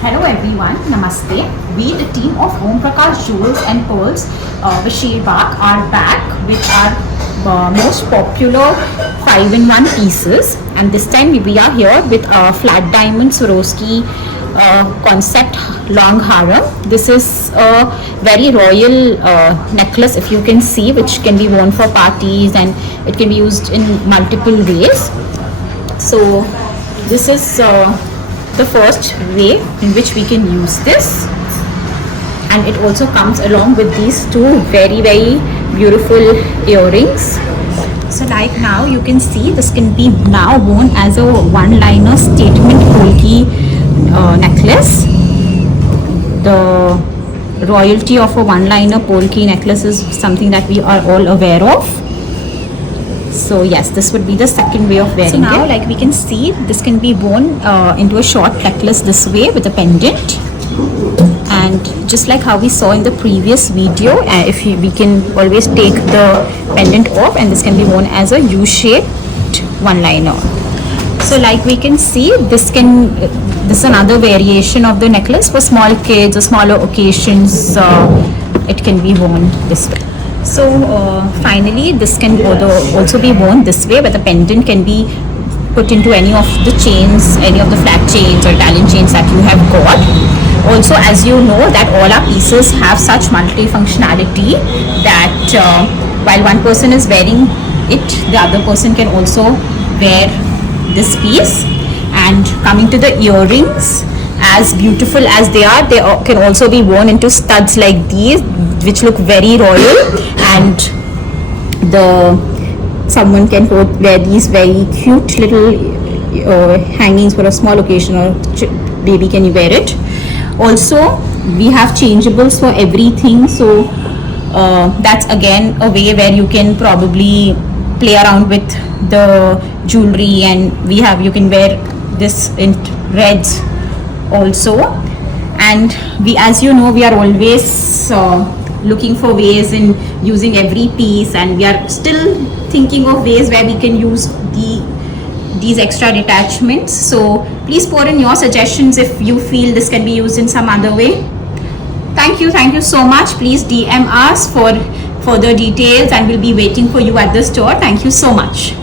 Hello everyone, Namaste. We, the team of Om Prakash Jewels and Pearls, Bashir Bagh, are back with our most popular 5-in-1 pieces. And this time we are here with flat diamond Swarovski concept long haram. This is a very royal necklace, if you can see, which can be worn for parties and it can be used in multiple ways. So this is the first way in which we can use this, and it also comes along with these two very beautiful earrings. So like now you can see this can be now worn as a one-liner statement polki necklace. The royalty of a one-liner polki necklace is something that we are all aware of. So yes, this would be the second way of wearing it. So now like we can see, this can be worn into a short necklace this way with a pendant. And just like how we saw in the previous video, we can always take the pendant off, and this can be worn as a U-shaped one-liner. So like we can see, this is another variation of the necklace for small kids or smaller occasions. It can be worn this way. So finally, this can also be worn this way, where the pendant can be put into any of the chains, any of the flat chains or Italian chains that you have got. Also, as you know, that all our pieces have such multi-functionality that while one person is wearing it, the other person can also wear this piece. And coming to the earrings, as beautiful as they can also be worn into studs like these, which look very royal, and someone can wear these very cute little hangings for a small occasion, or baby can wear it. Also, we have changeables for everything, so that's again a way where you can probably play around with the jewelry, and you can wear this in reds also. And as you know, we are always looking for ways in using every piece, and we are still thinking of ways where we can use these extra detachments. So please pour in your suggestions if you feel this can be used in some other way. Thank you so much. Please DM us for further details, and we'll be waiting for you at the store. Thank you so much.